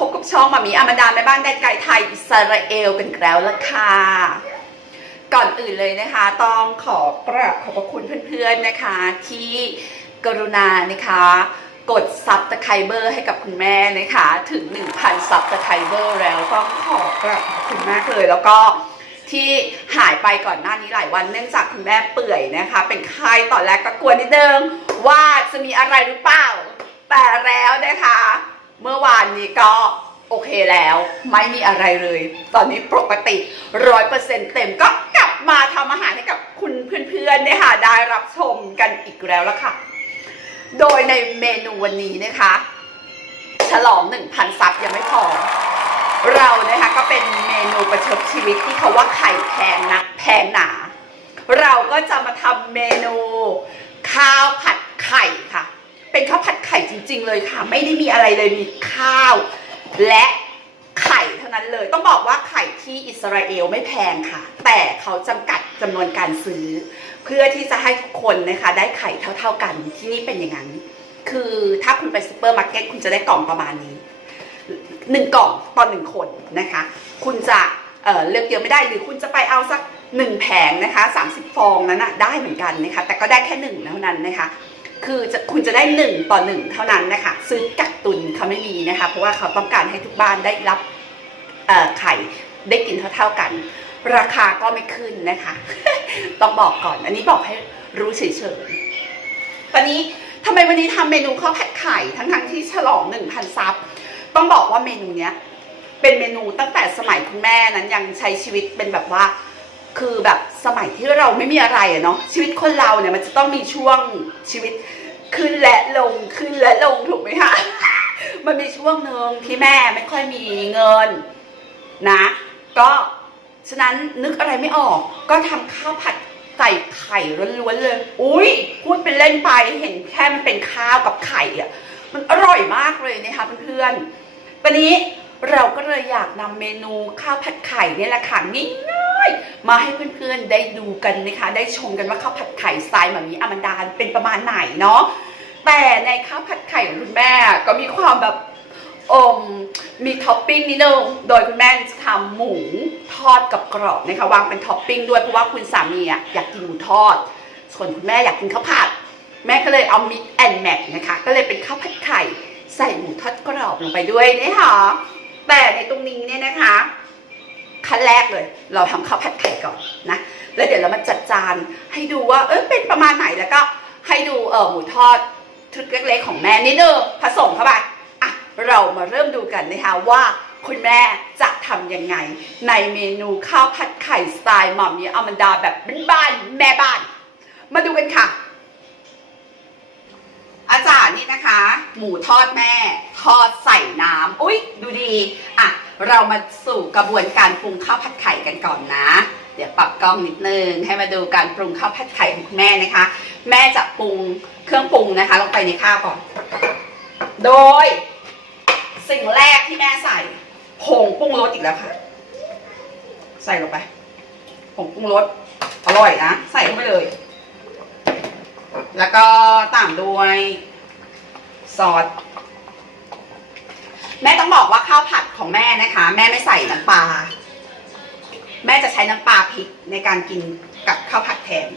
พบกับช่องมามีอามาดาแม่บ้านได้ไก่ไทยอิสราเอลกันแล้วละค่ะ ก่อนอื่นเลยนะคะ ต้องขอกราบขอบพระคุณเพื่อนๆนะคะ ที่กรุณานะคะกดซับตะไครเบอร์ให้กับคุณแม่นะคะถึง 1,000ซับตะไครเบอร์แล้วต้องขอกราบขอบคุณมากเลย แล้วก็ที่หายไปก่อนหน้านี้หลายวันเนื่องจากคุณแม่เปื่อยนะคะ เป็นไข้ตอนแรกก็กลัวนิดนึงว่าจะมีอะไรหรือเปล่าแต่แล้วนะคะ เมื่อวานนี้ก็โอเคแล้ว ไม่มีอะไรเลย ตอนนี้ปกติร้อยเปอร์เซ็นต์เต็มก็กลับมาทำอาหารให้กับคุณเพื่อนๆนี่ยค่ะได้รับชมกันอีกแล้วละค่ะ โดยในเมนูวันนี้นะคะ ฉลอง 1,000ซับยังไม่พอ เรานะคะก็เป็นเมนูประชดชีวิตที่เขาว่าไข่แพงนักแพงหนา เราก็จะมาทำเมนู ข้าวผัดไข่ค่ะ เป็นข้าวผัดไข่จริง ๆ เลยค่ะ ไม่ได้มีอะไรเลยมีข้าว และไข่เท่านั้นเลย ต้องบอกว่าไข่ที่อิสราเอลไม่แพงค่ะ แต่เขาจำกัดจำนวนการซื้อ เพื่อที่จะให้ทุกคนนะคะ ได้ไข่เท่า ๆกันที่นี่เป็นอย่างนั้น คือถ้าคุณไปซูเปอร์มาร์เก็ตคุณจะได้กล่องประมาณนี้หนึ่งกล่องต่อหนึ่งคนนะคะ คุณจะเออเลือกเยอะไม่ได้หรือคุณจะไปเอาสักหนึ่งแผงนะคะ30 ฟองนั้นนะได้เหมือนกันนะคะ แต่ก็ได้แค่หนึ่งเท่านั้นนะคะ คือจะคุณจะได้หนึ่งต่อหนึ่งเท่านั้นนะคะซื้อกักตุนเขาไม่มีนะคะ เพราะว่าเขาต้องการให้ทุกบ้านได้รับไข่ได้กินเท่าๆกัน ราคาก็ไม่ขึ้นนะคะ ต้องบอกก่อน อันนี้บอกให้รู้เฉยๆตอนนี้ทำไมวันนี้ทำเมนูข้าวผัดไข่ทั้งๆที่ฉลอง1,000ซับต้องบอกว่าเมนูเนี้ยเป็นเมนูตั้งแต่สมัยคุณแม่นั้นยังใช้ชีวิตเป็นแบบว่า คือแบบสมัยที่เราไม่มีอะไรอะเนาะชีวิตคนเราเนี่ยมันจะต้องมีช่วงชีวิต ขึ้นและลงขึ้นและลงถูกไหมคะมันมีช่วงหนึ่งที่แม่ไม่ค่อยมีเงินนะ ก็ฉะนั้นนึกอะไรไม่ออก ก็ทำข้าวผัดใส่ไข่ล้วนๆเลย อุ้ยพูดเป็นเล่นไปเห็นแค่มันเป็นข้าวกับไข่อะมันอร่อยมากเลยนะคะเพื่อนๆวันนี้ เราก็เลยอยากนำเมนูข้าวผัดไข่เนี่ยแหละค่ะง่ายๆมาให้เพื่อนๆได้ดูกันนะคะ ได้ชมกันว่าข้าวผัดไข่สไตล์แบบนี้อามันดาเป็นประมาณไหนเนาะแต่ในข้าวผัดไข่ของคุณแม่ก็มีความแบบอมมีท็อปปิ้งนิดนึงโดยคุณแม่จะทำหมูทอดกับกรอบนะคะวางเป็นท็อปปิ้งด้วยเพราะว่าคุณสามีอะอยากกินหมูทอด ส่วนคุณแม่อยากกินข้าวผัดแม่ก็เลยเอามิกแอนแมทนะคะ ก็เลยเป็นข้าวผัดไข่ใส่หมูทอดกรอบลงไปด้วยนะคะ แต่ในตรงนี้เนี่ยนะคะขั้นแรกเลย เราทำข้าวผัดไข่ก่อนนะ แล้วเดี๋ยวเรามาจัดจานให้ดูว่าเออเป็นประมาณไหนแล้วก็ให้ดูเออหมูทอดชุดเล็กๆของแม่นิดนึงผสมเข้าไปอะเรามาเริ่มดูกันนะคะว่าคุณแม่จะทำยังไง ในเมนูข้าวผัดไข่สไตล์หม่อมมีอามันดาแบบบ้านๆแม่บ้าน มาดูกันค่ะ อาจารย์นี่นะคะ หมูทอดแม่ ทอดใส่น้ำอุ๊ย ดูดีอะเรามาสู่กระบวนการปรุงข้าวผัดไข่กันก่อนนะ เดี๋ยวปรับกล้องนิดนึงให้มาดูการปรุงข้าวผัดไข่ของคุณแม่นะคะ แม่จะปรุงเครื่องปรุงนะคะ ลงไปในข้าวก่อน โดย สิ่งแรกที่แม่ใส่ผงปรุงรสอีกแล้วค่ะ ใส่ลงไปผงปรุงรสอร่อยนะ ใส่ลงไปเลย แล้วก็ตามด้วย ซอสแม่ต้องบอกว่าข้าวผัดของแม่นะคะ แม่ไม่ใส่น้ำปลาแม่จะใช้น้ำปลาพริกในการกินกับข้าวผัดแทน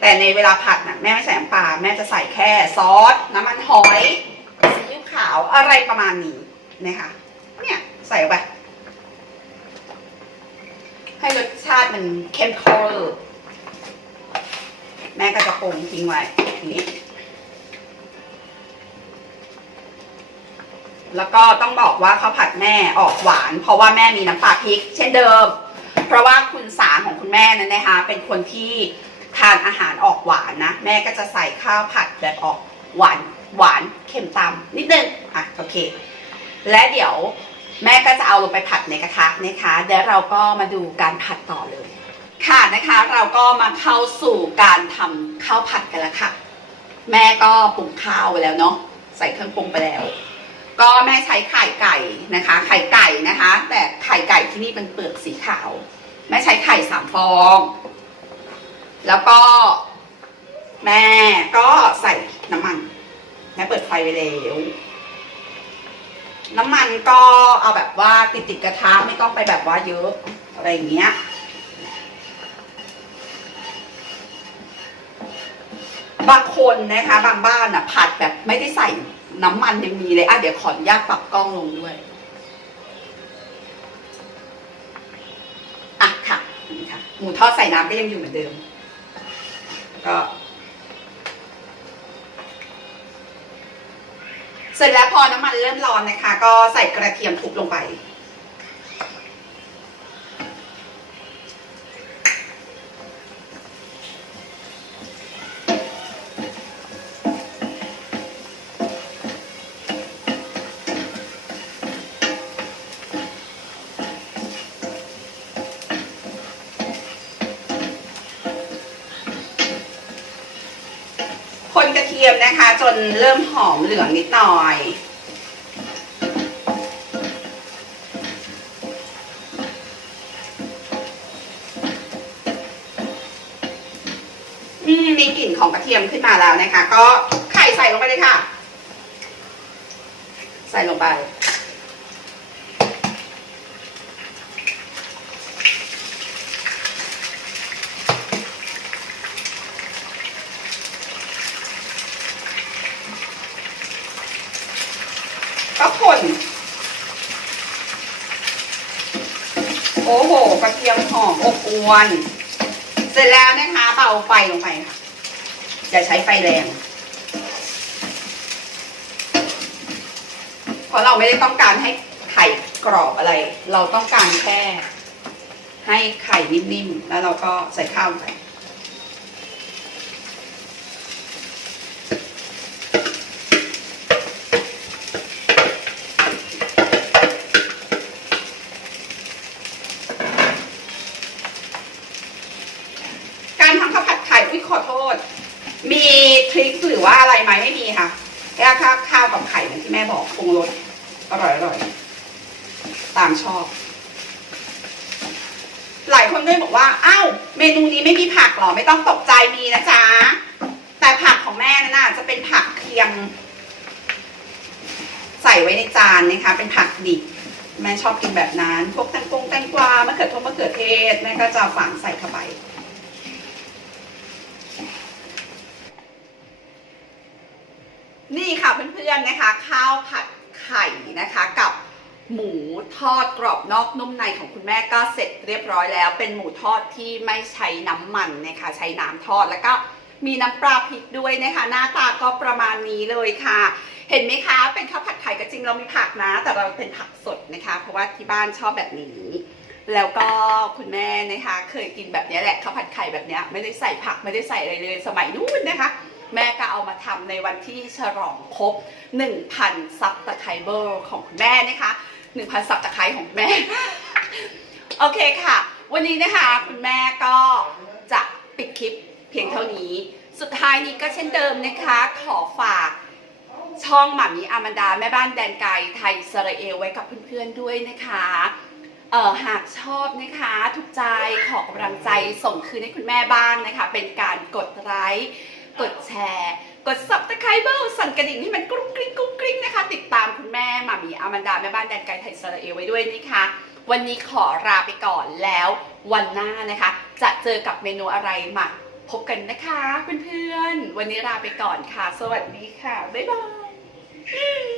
แต่ในเวลาผัดน่ะแม่ไม่ใส่น้ำปลาแม่จะใส่แค่ซอสน้ำมันหอยซีอิ๊วขาวอะไรประมาณนี้นะคะเนี่ยใส่ไปให้รสชาติมันเข้มข้นแม่ก็จะปรุงทิ้งไว้อย่างนี้ แล้วก็ต้องบอกว่าข้าวผัดแม่ออกหวาน เพราะว่าแม่มีน้ำปลาพริก เช่นเดิม เพราะว่าคุณสาของคุณแม่นั้นนะคะ เป็นคนที่ทานอาหารออกหวานนะแม่ก็จะใส่ข้าวผัดแบบออกหวานหวานเค็มตำนิดนึงอะโอเค และเดี๋ยวแม่ก็จะเอาลงไปผัดในกระทะนะคะเดี๋ยวเราก็มาดูการผัดต่อเลย ค่ะนะคะเราก็มาเข้าสู่การทำข้าวผัดกันแล้วค่ะ แม่ก็ปรุงข้าวไปแล้วเนาะใส่เครื่องปรุงไปแล้ว ก็แม่ใช้ไข่ไก่นะคะ ไข่ไก่นะคะ แต่ไข่ไก่ที่นี่เป็นเปลือกสีขาว แม่ใช้ไข่สามฟอง แล้วก็แม่ก็ใส่น้ำมันแม่เปิดไฟไปแล้วน้ำมันก็เอาแบบว่าติดติดๆกระทะไม่ต้องไปแบบว่าเยอะอะไรอย่างเงี้ยบางคนนะคะ บางบ้านอะผัดแบบไม่ได้ใส่ น้ำมันยังมีเลยอะเดี๋ยวขออนุญาตปรับกล้องลงด้วยอะค่ะนี่ค่ะ หมูทอดใส่น้ำก็ยังอยู่เหมือนเดิม ก็ เสร็จแล้วพอน้ำมันเริ่มร้อนนะคะ ก็ใส่กระเทียมทุบลงไป นกระเทียมนะคะ จนเริ่มหอมเหลืองนิดหน่อยอืมมีกลิ่นของกระเทียมขึ้นมาแล้วนะคะ ก็ไข่ใส่ลงไปเลยค่ะ ใส่ลงไป ก็คนโอ้โห ก ระเทียมหอมอบอวน เสร็จแล้วนะคะเบาไฟลงไปค่ะอย่าใช้ไฟแรงเพราะเราไม่ได้ต้องการให้ไข่กรอบอะไร เราต้องการแค่ให้ไข่นิ่มๆ แล้วเราก็ใส่ข้าวไป การทำข้าวผัดไข่อุ้ยขอโทษ มีทริคหรือว่าอะไรไหมไม่มีค่ะแค่ข้าวข้าวกับไข่เหมือนที่แม่บอกปรุงรส อร่อยอร่อยตามชอบ หลายคนด้วยบอกว่าอ้าวเมนูนี้ไม่มีผักหรอ ไม่ต้องตกใจมีนะจ๊ะ แต่ผักของแม่นั่นน่ะจะเป็นผักเคียง ใส่ไว้ในจานนะคะ เป็นผักดิบแม่ชอบกินแบบนั้น พวกแตงกงแตงกวามะเขือทงมะเขือเทศแม่ก็จะฝังใส่เข้าไปนี่ค่ะเพื่อนๆนะคะ ข้าวผัด ไข่นะคะกับหมูทอดกรอบนอกนุ่มในของคุณแม่ก็เสร็จเรียบร้อยแล้ว เป็นหมูทอดที่ไม่ใช้น้ำมันนะคะใช้น้ำทอดแล้วก็มีน้ำปลาพริกด้วยนะคะ หน้าตาก็ประมาณนี้เลยค่ะ เห็นไหมคะเป็นข้าวผัดไข่ก็จริงเรามีผักนะ แต่เราเป็นผักสดนะคะ เพราะว่าที่บ้านชอบแบบนี้ แล้วก็คุณแม่นะคะ เคยกินแบบนี้แหละข้าวผัดไข่แบบนี้ไม่ได้ใส่ผักไม่ได้ใส่อะไรเลยสมัยนู้นนะคะ แม่ก็เอามาทำในวันที่ฉลองครบ 1,000 ซับตะไคร้เบอร์ของคุณแม่นะคะ 1,000 ซับตะไคร้ของคุณแม่ โอเคค่ะ วันนี้นะคะคุณแม่ก็จะปิดคลิปเพียงเท่านี้ สุดท้ายนี้ก็เช่นเดิมนะคะ ขอฝากช่องหมามีอามันดา แม่บ้านแดนไกลไทยสราเอลไว้กับเพื่อนๆด้วยนะคะเออหากชอบนะคะถูกใจขอกำลังใจส่งคืนให้คุณแม่บ้างนะคะ เป็นการกดไลค์ กดแชร์ กด subscribe สั่นกระดิ่งให้มันกรุ้งกริ้งกรุ้งกริ้งนะคะ ติดตามคุณแม่หมามีอามันดาแม่บ้านแดนไกลไทยสระเอไว้ด้วยนะคะ วันนี้ขอลาไปก่อนแล้ววันหน้านะคะ จะเจอกับเมนูอะไรมาพบกันนะคะเพื่อนๆ วันนี้ลาไปก่อนค่ะ สวัสดีค่ะ บ๊ายบาย